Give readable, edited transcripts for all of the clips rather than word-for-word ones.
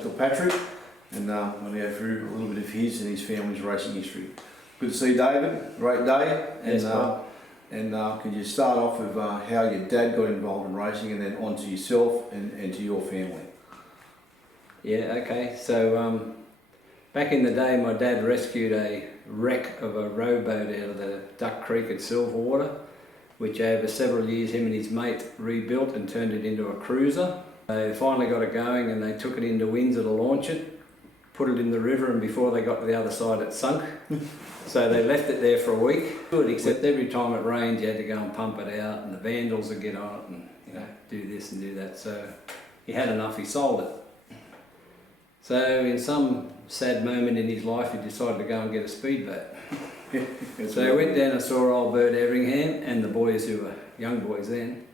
David Kilpatrick, and I'm going to go through a little bit of his and his family's racing history. Good to see you, David. Great day. Yes, and could you start off with how your dad got involved in racing, and then on to yourself and to your family? Yeah, okay. So back in the day, my dad rescued a wreck of a rowboat out of the Duck Creek at Silverwater, which over several years him and his mate rebuilt and turned it into a cruiser. They finally got it going and they took it into Windsor to launch it, put it in the river, and before they got to the other side it sunk. So they left it there for a week. Good, except every time it rained you had to go and pump it out, and the vandals would get on it and do this and do that. So he had enough, he sold it. So in some sad moment in his life he decided to go and get a speedboat. So he went down and saw old Bert Everingham and the boys, who were young boys then,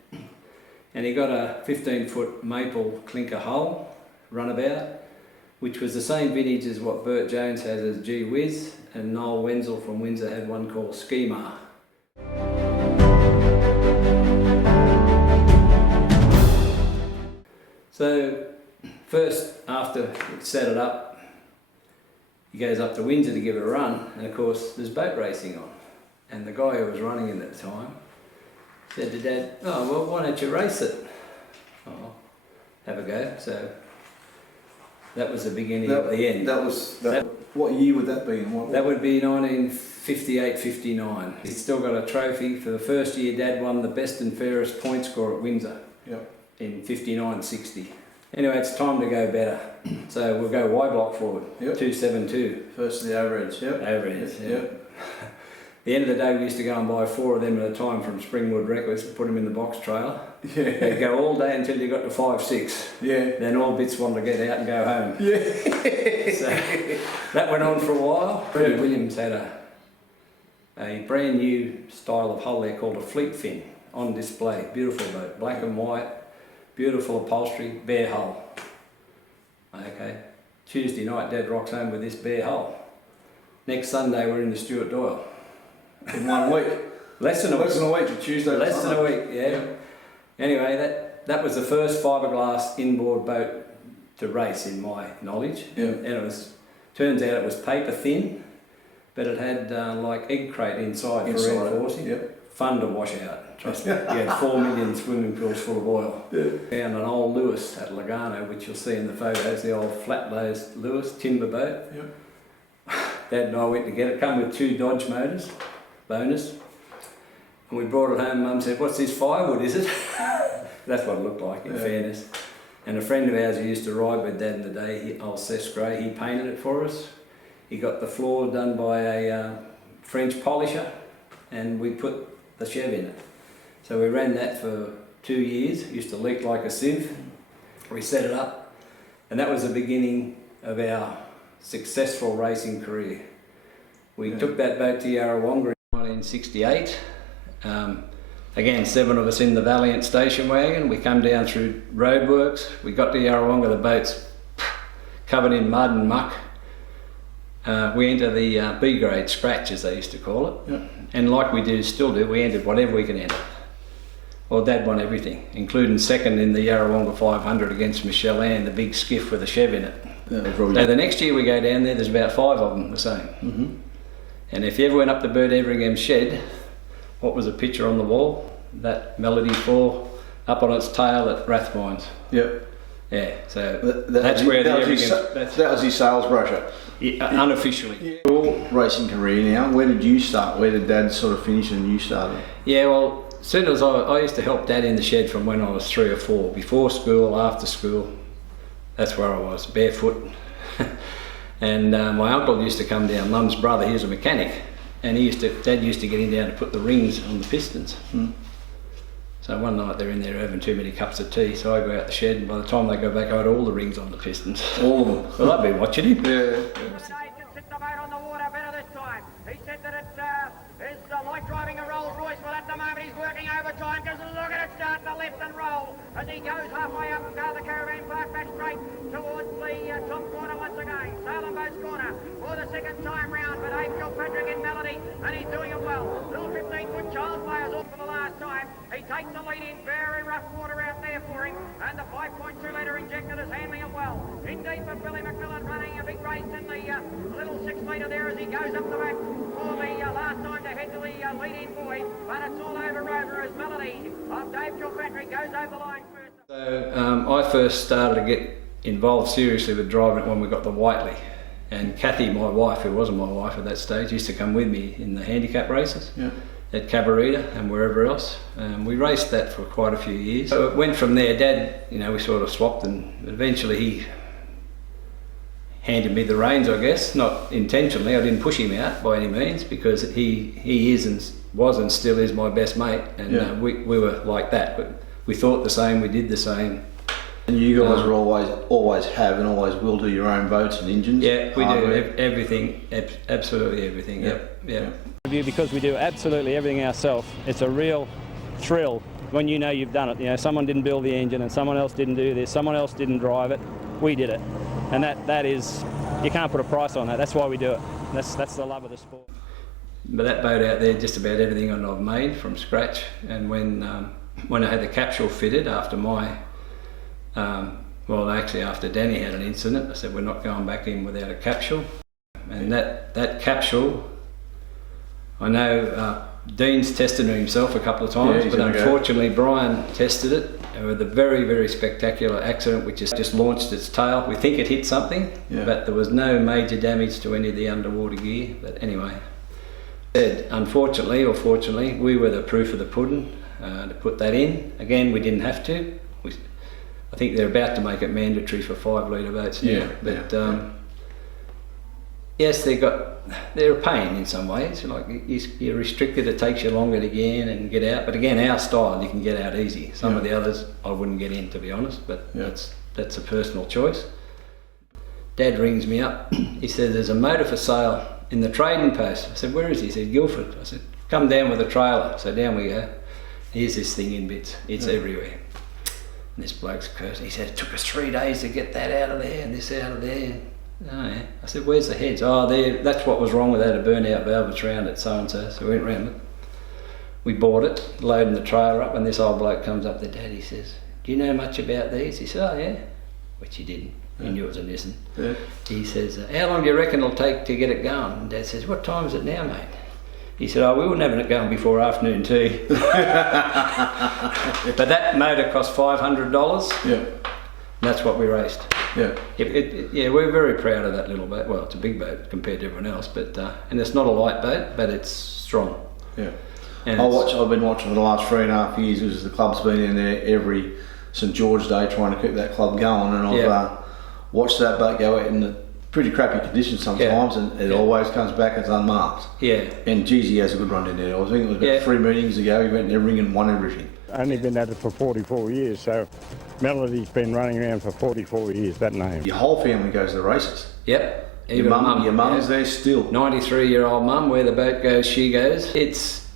and he got a 15-foot maple clinker hull runabout, which was the same vintage as what Bert Jones has as Gee Whiz, and Noel Wenzel from Windsor had one called Schema. So first, after he set it up, he goes up to Windsor to give it a run, and of course there's boat racing on. And the guy who was running it at the time said to Dad, "Oh, well, why don't you race it?" "Oh, have a go." So that was the beginning of the end. What year would that be? That would be 1958-59. He's still got a trophy for the first year Dad won the best and fairest point score at Windsor. Yep. In 59-60. Anyway, it's time to go better. So we'll go Y block forward. Yep. 272. First the overheads. Yep. Overheads. Yep. At the end of the day, we used to go and buy 4 of them at a time from Springwood Records, put them in the box trailer. Yeah. They'd go all day until you got to 5-6. Yeah. Then all bits wanted to get out and go home. Yeah. So that went on for a while. Freddie Williams had a brand new style of hull there called a fleet fin on display. Beautiful boat, black and white, beautiful upholstery, bare hull. Okay. Tuesday night, Dad rocks home with this bare hull. Next Sunday, we're in the Stuart Doyle. In 1 week. Less than a week. Tuesday. Less than a week, yeah. Anyway, that was the first fiberglass inboard boat to race in my knowledge. Yeah. And it turns out it was paper thin, but it had like egg crate inside for reinforcing. Yep. Fun to wash out, trust me. You had 4 million swimming pools full of oil. Yeah. Found an old Lewis at Lugano, which you'll see in the photos, the old flat-nosed Lewis timber boat. Yep. Dad and I went to get it, come with 2 Dodge motors, bonus. And we brought it home, Mum said, "What's this, firewood, is it?" That's what it looked like, in fairness. And a friend of ours who used to ride with Dad in the day, old Seth Gray, he painted it for us. He got the floor done by a French polisher, and we put the Chev in it. So we ran that for 2 years. It used to leak like a sieve. We set it up, and that was the beginning of our successful racing career. We took that boat to Yarrawonga in 1968. Again, 7 of us in the Valiant station wagon. We come down through roadworks. We got to Yarrawonga, the boat's covered in mud and muck. We enter the B grade scratch, as they used to call it. Yep. And like we still do, we entered whatever we could enter. Well, Dad won everything, including second in the Yarrawonga 500 against Michelle Ann, the big skiff with a Chev in it. So the next year we go down there, there's about 5 of them the same. Mm-hmm. And if you ever went up to Bert Everingham's shed, what was the picture on the wall? That Melody 4 up on its tail at Rathmines. Yep. Yeah, so that's where the Everingham's... That was his sales brochure. Yeah, unofficially. Yeah. Your racing career now, where did you start? Where did Dad sort of finish and you started? Yeah, well, as soon as I used to help Dad in the shed from when I was 3 or 4, before school, after school. That's where I was, barefoot. And my uncle used to come down, Mum's brother, he was a mechanic, and Dad used to get him down to put the rings on the pistons. Mm. So one night they're in there having too many cups of tea, so I go out the shed, and by the time they go back I had all the rings on the pistons. All of them? Well, I'd be watching him. Yeah. He said that it is like driving a Rolls Royce. Well, at the moment he's working overtime because look at it start to lift and roll as he goes halfway up and down the caravan park back straight towards the top corner once again. Salem Boat's corner for the second time round, but David Kilpatrick in Melody, and he's doing it well. Little 15-foot child players off for the last time. He takes the lead in, very rough water out there for him, and the 5.2 litre injector is handling it well. In deep at a little 6 metre there as he goes up the back for the last time to head to the lead-in buoy, but it's all over as Melody of Dave Kilpatrick goes over the line first. So I first started to get involved seriously with driving it when we got the Whiteley. And Kathy, my wife, who wasn't my wife at that stage, used to come with me in the handicap races at Cabarita and wherever else. We raced that for quite a few years. So it went from there. Dad, you know, we sort of swapped, and eventually he handed me the reins, I guess, not intentionally. I didn't push him out by any means, because he is and was and still is my best mate, and we were like that. But we thought the same, we did the same. And you guys are always have and always will do your own boats and engines? Yeah, we do everything, absolutely everything, yeah. Because we do absolutely everything ourselves, it's a real thrill when you know you've done it. You know, someone didn't build the engine and someone else didn't do this, someone else didn't drive it, we did it. And that is, you can't put a price on that, that's why we do it. That's the love of the sport. But that boat out there, just about everything I've made from scratch. And when I had the capsule fitted after my well, actually after Danny had an incident, I said we're not going back in without a capsule. And that capsule, I know Dean's tested it himself a couple of times, but unfortunately Brian tested it with a very, very spectacular accident which just launched its tail. We think it hit something, but there was no major damage to any of the underwater gear. But anyway, unfortunately or fortunately, we were the proof of the pudding to put that in. Again, we didn't have to. I think they're about to make it mandatory for 5 litre boats now. Yes, they're a pain in some ways. Like you're restricted, it takes you longer to get in and get out. But again, our style, you can get out easy. Some of the others I wouldn't get in, to be honest, but that's a personal choice. Dad rings me up. He said, there's a motor for sale in the trading post. I said, where is he? He said, Guildford. I said, come down with a trailer. So down we go. Here's this thing in bits. It's everywhere. And this bloke's cursed. He said, it took us 3 days to get that out of there and this out of there. Oh, yeah. I said, where's the heads? Oh, there. That's what was wrong with that, a burnout valve. It's round at so-and-so. So we went round it. We bought it, loading the trailer up, and this old bloke comes up to Dad. He says, do you know much about these? He said, oh, yeah. Which he didn't. He knew it was a Nissan. Yeah. He says, how long do you reckon it'll take to get it going? And Dad says, what time is it now, mate? He said, oh, we wouldn't have it going before afternoon tea. But that motor cost $500. Yeah. And that's what we raced. Yeah. We're very proud of that little boat. Well, it's a big boat compared to everyone else, but and it's not a light boat, but it's strong. Yeah. And I've been watching for the last 3.5 years because the club's been in there every St George Day trying to keep that club going, and I've watched that boat go out in the pretty crappy conditions sometimes, and it always comes back as unmarked. Yeah. And geez, he has a good run in there. I think it was about 3 meetings ago, he went in there ring and won everything. Only been at it for 44 years, so Melody's been running around for 44 years, that name. Your whole family goes to the races? Yep. Even your mum's there still? 93-year-old mum, where the boat goes, she goes. It's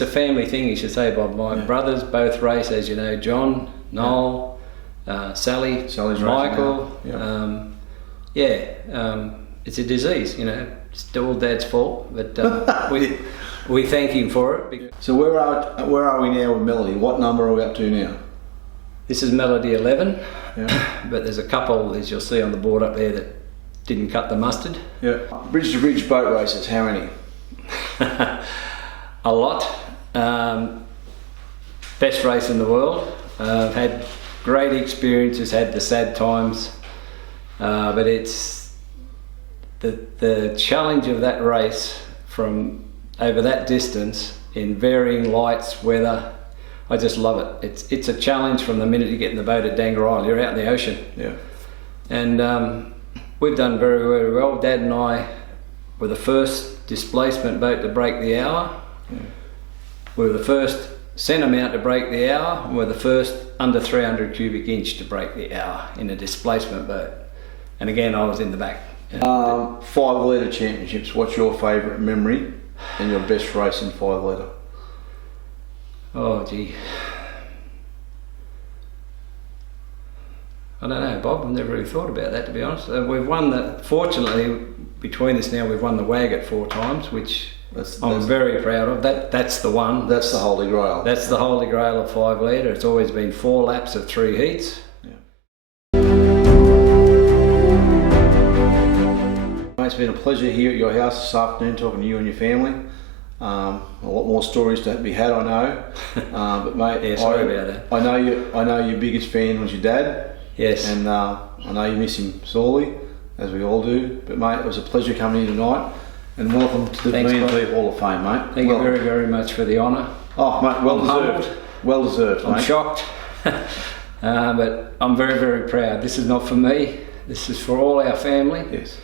a family thing, you should say, Bob. My brothers both race, as you know, John, Noel, Sally's Michael. It's a disease, you know. It's all Dad's fault, but we thank him for it. So where are we now with Melody? What number are we up to now? This is Melody 11, but there's a couple, as you'll see on the board up there, that didn't cut the mustard. Yeah. Bridge to bridge boat races, how many? A lot. Best race in the world. I've had great experiences, had the sad times. But it's the challenge of that race from over that distance in varying lights, weather. I just love it. It's a challenge from the minute you get in the boat at Dangar Isle. You're out in the ocean. Yeah. And we've done very, very well. Dad and I were the first displacement boat to break the hour. Yeah. We were the first centre mount to break the hour. And we're the first under 300 cubic inch to break the hour in a displacement boat. And again, I was in the back. 5 litre championships, what's your favourite memory and your best race in 5 litre? Oh gee. I don't know, Bob, I've never really thought about that, to be honest. We've won fortunately, between us now, we've won the Waggett 4 times, which I'm very proud of. That's the one. That's the holy grail. That's the holy grail of 5 litre. It's always been 4 laps of 3 heats. Makes me pleasure here at your house this afternoon, talking to you and your family. A lot more stories to be had, I know. But mate, Yeah, sorry about that. I know your biggest fan was your dad. Yes. And I know you miss him sorely, as we all do. But mate, it was a pleasure coming here tonight, and welcome to the Thanks, V&V Hall of Fame, mate. Thank Welcome. you very, very much for the honour. Oh, mate, well I'm deserved. humbled. Well deserved, mate. I'm shocked, but I'm very, very proud. This is not for me. This is for all our family. Yes.